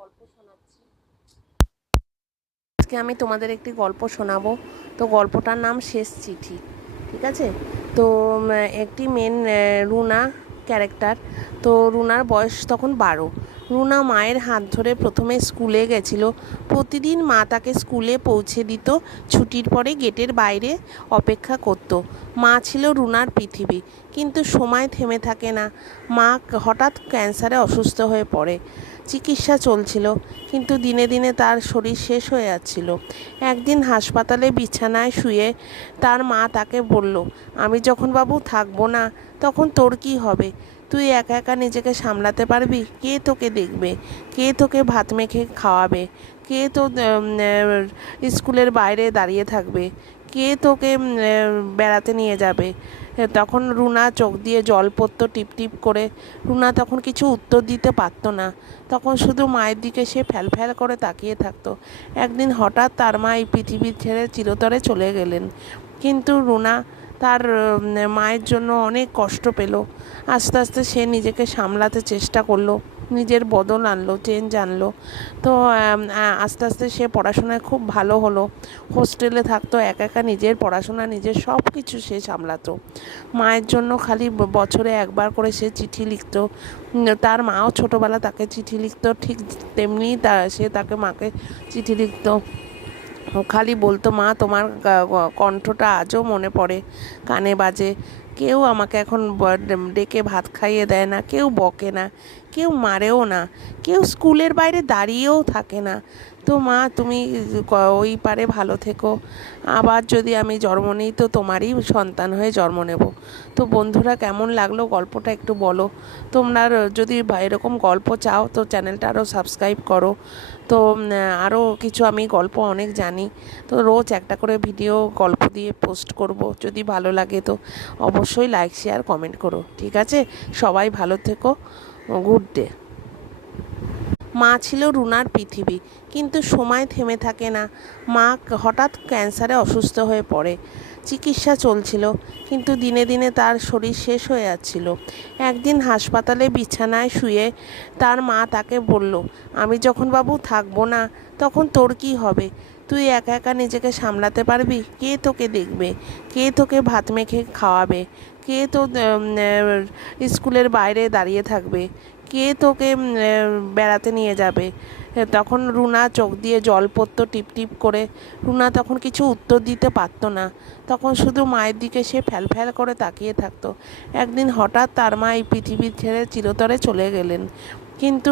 গল্প শোনাচ্ছি। আজকে আমি তোমাদের একটি গল্প শোনাবো। তো গল্পটার নাম শেষ চিঠি। ঠিক আছে? তো একটি মেন রুনা ক্যারেক্টার। তো রুনার বয়স তখন 12। রুনা মায়ের হাত ধরে প্রথমে স্কুলে গেছিল। প্রতিদিন মা তাকে স্কুলে পৌঁছে দিত, ছুটির পরে গেটের বাইরে অপেক্ষা করত। মা ছিল রুনার পৃথিবী। কিন্তু সময় থেমে থাকে না। মা হঠাৎ ক্যান্সারে অসুস্থ হয়ে পড়ে। চিকিৎসা চলছিল, কিন্তু দিনে দিনে তার শরীর শেষ হয়ে যাচ্ছিল। একদিন হাসপাতালে বিছানায় শুয়ে তার মা তাকে বলল, আমি যখন বাবু থাকবো না, তখন তোর কী হবে? তুই একা একা নিজেকে সামলাতে পারবি? কে তোকে দেখবে? কে তোকে ভাত মেখে খাওয়াবে? কে তো স্কুলের বাইরে দাঁড়িয়ে থাকবে? কে তোকে বেড়াতে নিয়ে যাবে? তখন রুনা চোখ দিয়ে জল পড়তো টিপ টিপ করে। রুনা তখন কিছু উত্তর দিতে পারতো না। তখন শুধু মায়ের দিকে সে ফ্যাল ফ্যাল করে তাকিয়ে থাকতো। একদিন হঠাৎ তার মা এই পৃথিবী ছেড়ে চিরতরে চলে গেলেন। কিন্তু রুনা তার মায়ের জন্য অনেক কষ্ট পেল। আস্তে আস্তে সে নিজেকে সামলাতে চেষ্টা করলো, নিজের বদল আনলো, চেঞ্জ আনলো। তো আস্তে আস্তে সে পড়াশোনায় খুব ভালো হলো। হোস্টেলে থাকতো, একা একা নিজের পড়াশোনা, নিজের সব কিছু সে সামলাতো। মায়ের জন্য খালি বছরে একবার করে সে চিঠি লিখতো। তার মাও ছোটোবেলা তাকে চিঠি লিখতো, ঠিক তেমনি সে তাকে মাকে চিঠি লিখতো। খালি বলতো, মা তোমার কণ্ঠটা আজও মনে পড়ে, কানে বাজে। কেউ আমাকে এখন ডেকে ভাত খাইয়ে দেয় না, কেউ বকে না, কেউ মারেও না, কেউ স্কুলের বাইরে দাঁড়িয়েও থাকে না। তো মা তুমি ওই পারে ভালো থেকো। আবার যদি আমি জন্ম নিই তো তোমারই সন্তান হয়ে জন্ম নেব। তো বন্ধুরা, কেমন লাগলো গল্পটা একটু বলো। তোমরা যদি এরকম গল্প চাও তো চ্যানেলটা আরও সাবস্ক্রাইব করো। তো আরও কিছু আমি গল্প অনেক জানি। তো রোজ একটা করে ভিডিও গল্প দিয়ে পোস্ট করব। যদি ভালো লাগে তো অবশ্যই লাইক, শেয়ার, কমেন্ট করো। ঠিক আছে? সবাই ভালো থেকো। Good day. মা ছিল রুনার পৃথিবী, কিন্তু সময় থেমে থাকে না। মা হঠাৎ ক্যান্সারে অসুস্থ হয়ে পড়ে। চিকিৎসা চলছিল, কিন্তু দিনে দিনে তার শরীর শেষ হয়ে যাচ্ছিল। একদিন হাসপাতালে বিছানায় শুয়ে তার মা তাকে বলল, আমি যখন বাবু থাকবো না, তখন তোর কী হবে? তুই একা একা নিজেকে সামলাতে পারবি? কে তোকে দেখবে? কে তোকে ভাত মেখে খাওয়াবে? কে তো স্কুলের বাইরে দাঁড়িয়ে থাকবে? কে তোকে বেড়াতে নিয়ে যাবে? তখন রুনা চোখ দিয়ে জল পড়তো টিপ টিপ করে। রুনা তখন কিছু উত্তর দিতে পারতো না। তখন শুধু মায়ের দিকে সে ফ্যাল ফ্যাল করে তাকিয়ে থাকতো। একদিন হঠাৎ তার মা এই পৃথিবী ছেড়ে চিরতরে চলে গেলেন। কিন্তু